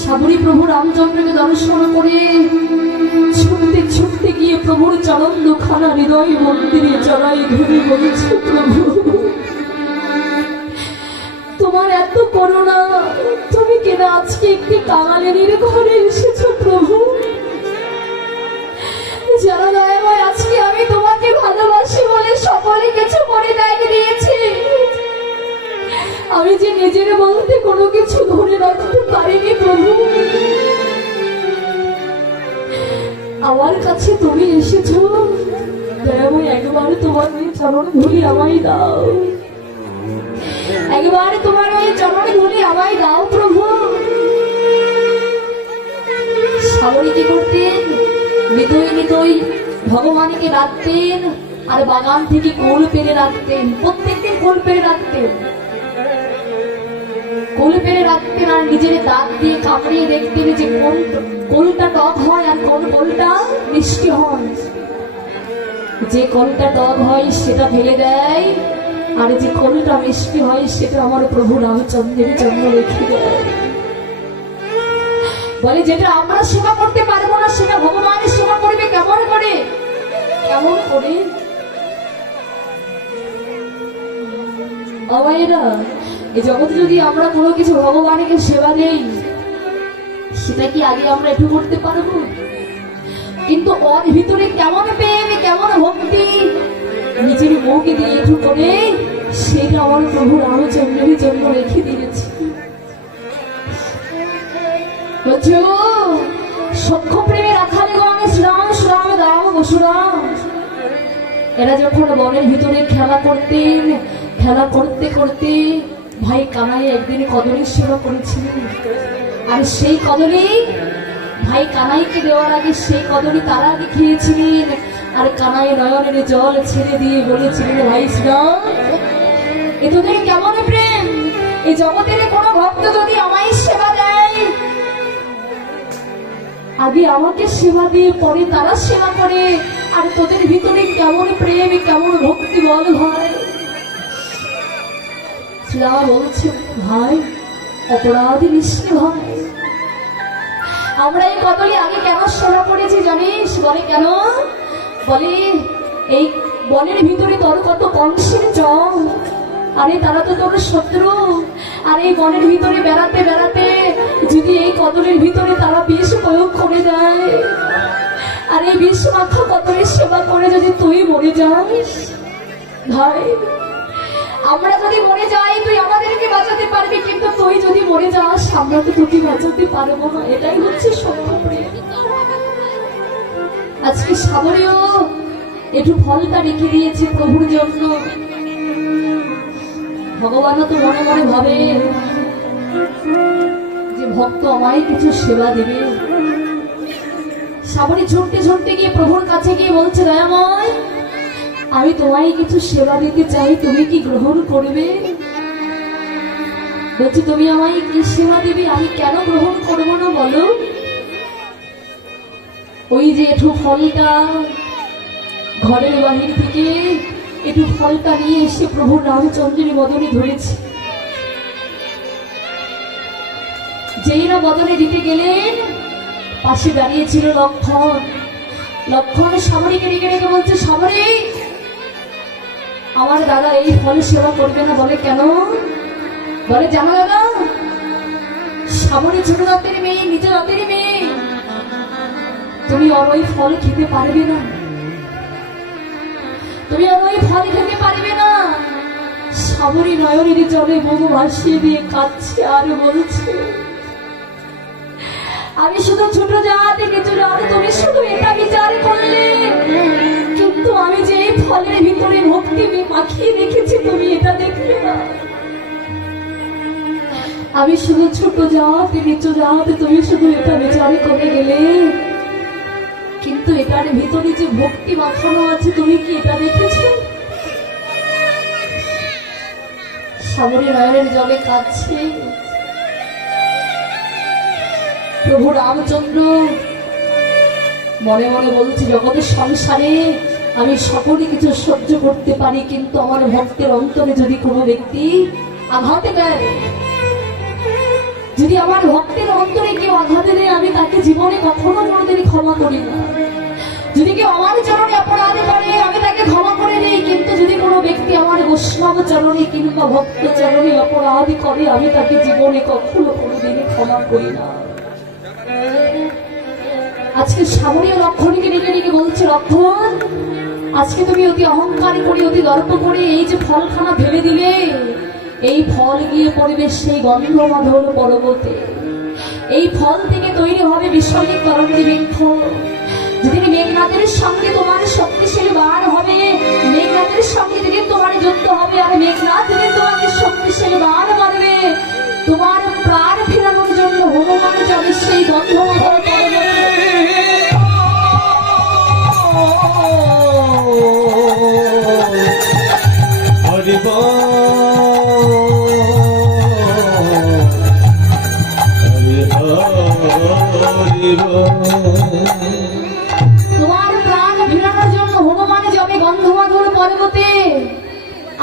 সাবরী প্রভু রামচন্দ্রকে দর্শন করে ছুটতে ছুটতে গিয়ে প্রভুর চরণ দুখানা হৃদয় মন্দিরে চড়াই ধরে বলেছে, প্রভু তোমার এত করুণা, তুমি কেন আজকে একটি কাঙালের ঘরে এসেছো প্রভু? জানো দয়াময়, আজকে আমি তোমাকে ভালোবাসি বলে সকলে কিছু করে দায়িত্ব দিয়েছি। আমি যে নিজের বলতে কোনো কিছু ধরে রাখতে পারিনি প্রভু। আমার কাছে তুমি এসেছো, দয়াময় একবার তোমার ওই চরণ ধুলি আমায় দাও, একবার তোমার ওই চরণ ধুলি আমায় দাও প্রভু। সাবরী কি করতেন? নিতই নিতই ভগবানকে রাখতেন আর বাগান থেকে কোল পেরে রাখতেন, প্রত্যেকদিন কোল পেরে রাখতেন, কোল পেরে রাখতেন আর নিজের দাঁত দিয়ে কামড়িয়ে দেখতেন যে কোন কোলটা টক হয় আর কোন কোলটা মিষ্টি হয়। যে কোলটা টক হয় সেটা ফেলে দেয়, আর যে কোলটা মিষ্টি হয় সেটা আমার প্রভু রামচন্দ্রের জন্য রেখে দেয়। বলে যেটা আমরা সেবা করতে পারবো না সেটা ভগবানের সেবা করবে কেমন করে? কেমন করে? অবাইরা, এই জগতে যদি আমরা কোনো কিছু ভগবানকে সেবা দেই, সেটা কি আগে আমরা একটু করতে পারবো? কিন্তু ওর ভিতরে কেমন প্রেম, কেমন ভক্তি নিজের মুখ দিয়ে একটু করে সেটা আমার প্রভু রামচন্দ্রের জন্য রেখে দিয়েছে। বলছো সখ্য প্রেমে রাখালে গণে শ্রীরাম শ্রীরাম রাম বসুরাম। এরা যখন বনের ভিতরে খেলা করতেন, খেলা করতে করতে ভাই কানাই একদিন কদলীর সেবা করেছিলেন, আর সেই কদলী ভাই কানাইকে দেওয়ার আগে সেই কদলী তারা আগে খেয়েছিলেন। আর কানাই নয়নের জল ছেড়ে দিয়ে বলেছিলেন, ভাই শ্রীরাম এ তোদের কেমন প্রেম, এই জগতের কোনো ভক্ত যদি আমায় সেবা দেয়, আগে আমাকে সেবা দিয়ে পরে তারা সেবা করে, আর তোদের ভিতরে কেমন প্রেম, কেমন ভক্তি বল ভাই। শ্রীরাম বলছে, ভাই অপরাধী নিষ্ঠ ভাই, আমরা এই কদলী আগে কেন সেবা করেছি জানিস? বলে কেন? বলে এই বনের ভিতরে তোর কত কংসের জল, আরে তারা তো তোর শত্রু, আর এই বনের ভিতরে বেড়াতে বেড়াতে যদি এই কদলের ভিতরে তারা বিষ প্রয়োগ করে দেয়, আর এই বিষ মাখা কদলের সেবা করে যদি তুই মরে যাস, ভাই আমরা যদি মরে যাই তুই আমাদেরকে বাঁচাতে পারবি, কিন্তু তুই যদি মরে যাস আমরা তো তোকে বাঁচাতে পারবো না। এটাই হচ্ছে সত্য প্রেম। আজকে সাবরীও একটু ফলটা রেখে দিয়েছে প্রভুর জন্য। ভগবানও তো মনে মনে ভাবে যে ভক্ত আমায় কিছু সেবা দেবে। সাবরী ছুটতে ছুটতে গিয়ে প্রভুর কাছে গিয়ে বলছে, দয়াময় আমি তোমায় কিছু সেবা দিতে চাই, তুমি কি গ্রহণ করবে? বলছি, তুমি আমায় কি সেবা দিবে? আমি কেন গ্রহণ করবো না বলো? ওই যে একটু ফলটা ঘরের বাহির থেকে একটু ফলটা নিয়ে এসে প্রভু রামচন্দ্রের বদনে ধরেছে। যেই না বদনে দিতে গেলেন, পাশে দাঁড়িয়েছিল লক্ষণ। লক্ষণ সাবরীকে ডেকে ডেকে বলছে, সাবরী আমার দাদা এই ফল সেবা করবে না। বলে কেন? বলে জানো দাদা, সাবরী ছোট জাতের মেয়ে, নিজ জাতের মেয়ে, তুমি আর ওই ফল খেতে পারবে না, তুমি আর ওই ফল খেতে পারবে না। সাবরী নয়নের জলে মুখ ভাসিয়ে দিয়ে কাঁদছে আর বলছে, আমি শুধু ছোট জাতি কিছু জাত, তুমি শুধু এটা বিচার করলে, কিন্তু আমি যে এই ফলের ভিতরে ভক্তি মাখিয়ে রেখেছি তুমি এটা দেখলে না। আমি শুধু ছোট জাত নিচু জাত, তুমি শুধু এটা বিচার করে গেলে, কিন্তু এটার ভিতরে যে ভক্তি মাখানো আছে তুমি কি এটা দেখেছো? সাবরী নয়নের জলে কাঁদছে। প্রভু রামচন্দ্র মনে মনে বলছে, জগতের সংসারে আমি সকলে কিছু সহ্য করতে পারি, কিন্তু আমার ভক্তের অন্তরে যদি কোনো ব্যক্তি আঘাত দেয়, যদি আমার ভক্তের অন্তরে কেউ বাধা দিলে আমি তাকে জীবনে কখনো কোনোদিন ক্ষমা করি না। যদি কেউ আমার চরণে অপরাধ করে আমি তাকে ক্ষমা করে দিই, কিন্তু যদি কোনো ব্যক্তি আমার বৈষ্ণব চরণে কিংবা ভক্ত চরণে অপরাধ করে আমি তাকে জীবনে কখনো কোনোদিন ক্ষমা করি না। আজকে সামরীয় লক্ষণকে ডেকে ডেকে বলছে, লক্ষণ আজকে তুমি অতি অহংকার করে অতি দর্প করে এই যে ফলখানা ফেলে দিলে, এই ফল গিয়ে পড়বে সেই গন্ধমাধর পর্বতে। এই ফল থেকে তৈরি হবে বিশ্বলিক তরঙ্গী বৃক্ষ। যেদিন মেঘনাথের সঙ্গে তোমার শক্তিশালী বাণ হবে, মেঘনাথের সঙ্গে যেদিন তোমার যুদ্ধ হবে আর মেঘনাথ যেদিন তোমাকে শক্তিশালী বাণ মারবে, তোমার প্রাণ ফেরানোর জন্য হনুমান যাবে সেই গন্ধমাধর পর্বতে। তোমার প্রাণ ফেরানোর জন্য হনুমান যাবে গন্ধমাধর পর্বতে।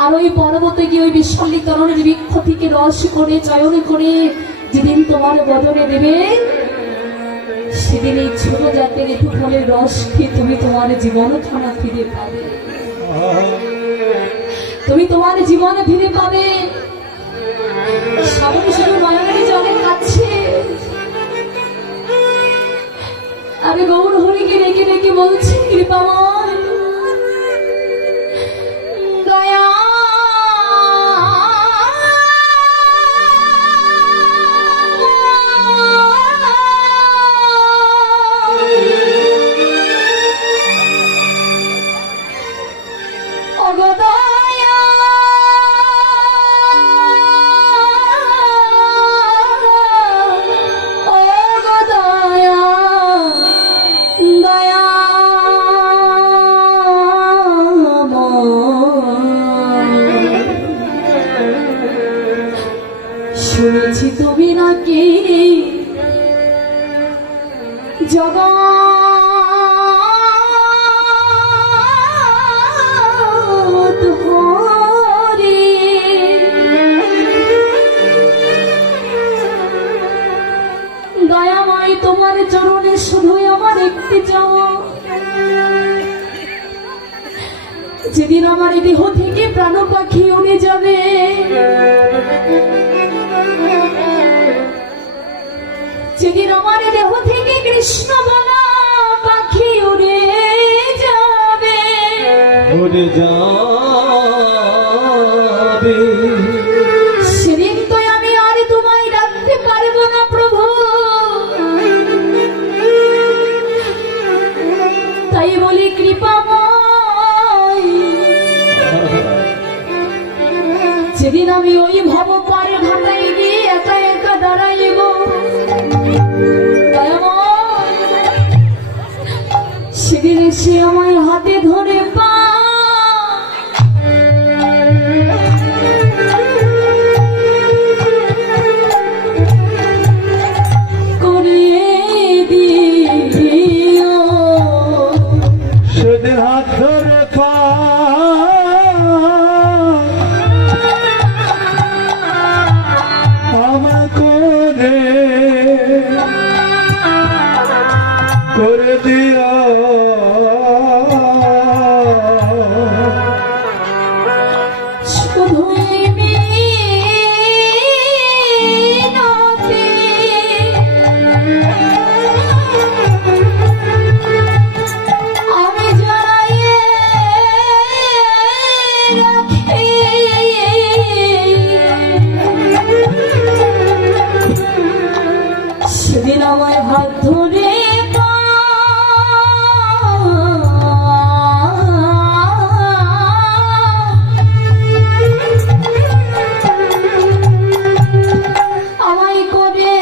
আর ওই পর্বতে গিয়ে ওই বিশ্বলিক তরণের বৃক্ষ থেকে রস করে চয়ন করে যেদিন তোমার বদনে দেবে, সেদিন এই ছোট জাতের একটু ফলের রস খেয়ে তুমি তোমার জীবন খানা ফিরে পাবে। তুমি তোমার জীবনে ফিরে পাবে। সামনে শুধু নয়নের জলে কাছে আমি গৌর হরিকে রেখে রেখে বলছি, কৃপাময় দয়া শুনেছি তুমি নাকি জগৎ হরি, দয়াময় তোমার চরণে শুধুই আমার একটি চাওয়া, যেদিন আমার দেহ থেকে প্রাণ পাখি উড়ে যাবে, যেদিন আমার দেহ থেকে কৃষ্ণ বলা পাখি উড়ে যাবে, সেদিন তো আমি আর তোমায় ডাকতে পারবো না প্রভু। তাই বলি কৃপাময়, যেদিন আমি ওই ভব পারে ঘাটাই গিয়ে একা একা দাঁড়াইব, সেদিন এসে আমায় হাতে ধরে পা করে দিও, সেদিন হাত ধরে পা আমার করে দিও, শুধুই মিনতি আমি জানাইয়ে রাখি, সেদিন আমায় হাত ধরে আমায় করে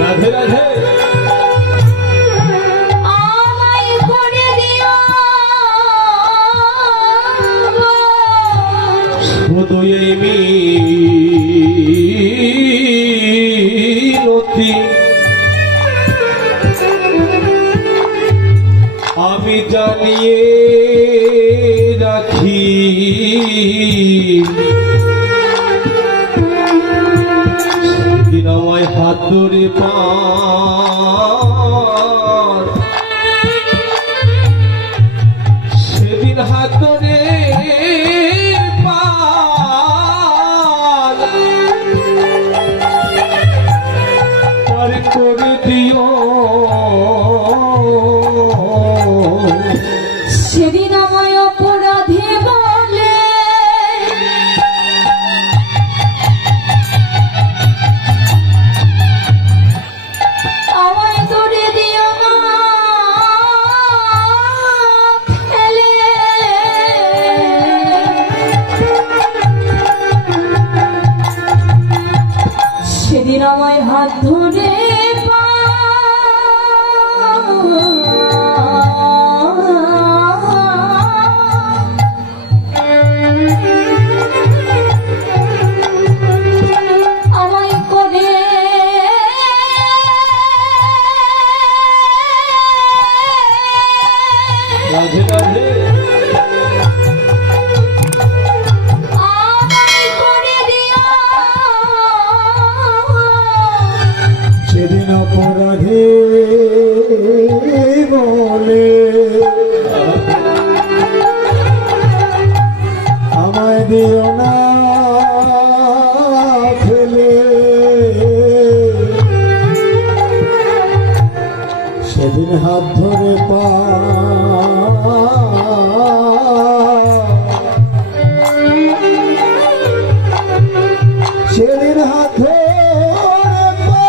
রাধে রাধে, আমায় করে দিও, শুধুই মিনতি আমি জানিয়ে রাখি, সেদিন আমায় হাত ধরে পার, সেদিন হাত ধরে পার পার করে দিও। সেদিন আমায় অপরাধী বলে আমায় করে দিও না ফেলে। সেদিন আমায় হাত ধরে আমায় করে রাধে রাধে আমায় করে দিও। সেদিন অপরাধী বলে আমায় দিও না ফেলে। সেদিন হাত ধরে পা সেদিন হাত ধরে পা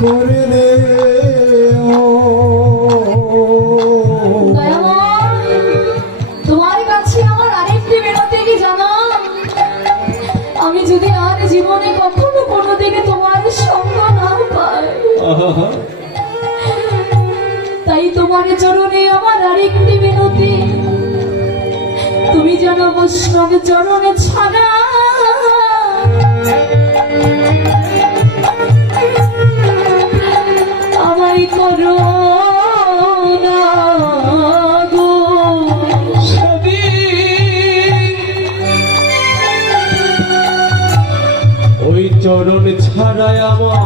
করে দে দয়াময়, তোমার কাছে আমার আরেকটি বিনতি কি জানো? আমি যদি আর জীবনে কখনো কোনোদিকে তোমার সঙ্গ না পাই, আহা, তাই তোমার চরণে আমার আরেকটি বিনতি, তুমি যেন বৈষ্ণব চরণে ছাড়া আমায় করো না গো। ওই চরণ ছাড়াই আমার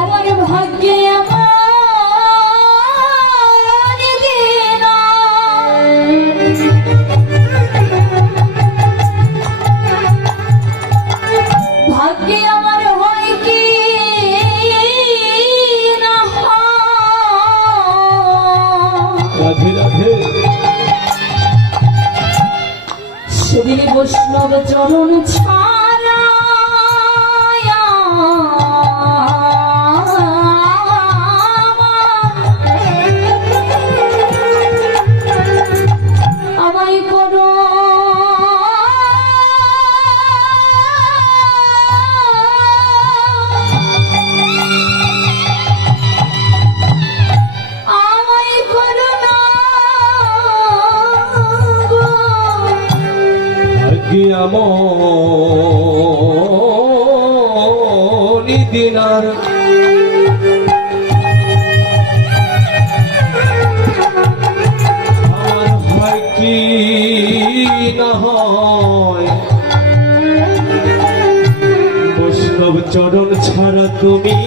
আমার ভাগ্যে আমার দিন ভাগ্যে আমার হয় কি না হয়। রাধে রাধে সেদিন বৈষ্ণব চরণ ছাড়া আমায় করো আমায় করো না গো। ভাগ্যে আমনি দিনার আমার হয় কি না হয়, বৈষ্ণব চরণ ছাড়া তুমি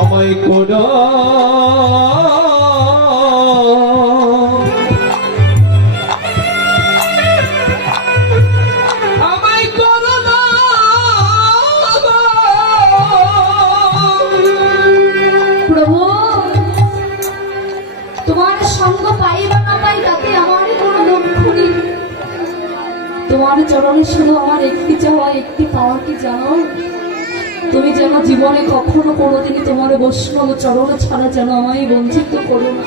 আমায় করো আমায় করো না গো। প্রভু, তোমার সঙ্গ পাই বা না পাই তাতে আমার কোনো দুঃখ নেই। তোমার চরণে শুধু আমার একটি চাওয়া একটি পাওয়া কি জানো? তুমি যেন জীবনে কখনো কোনোদিনই তোমার বৈষ্ণব চরণ ছাড়া যেন আমায় বঞ্চিত করো না।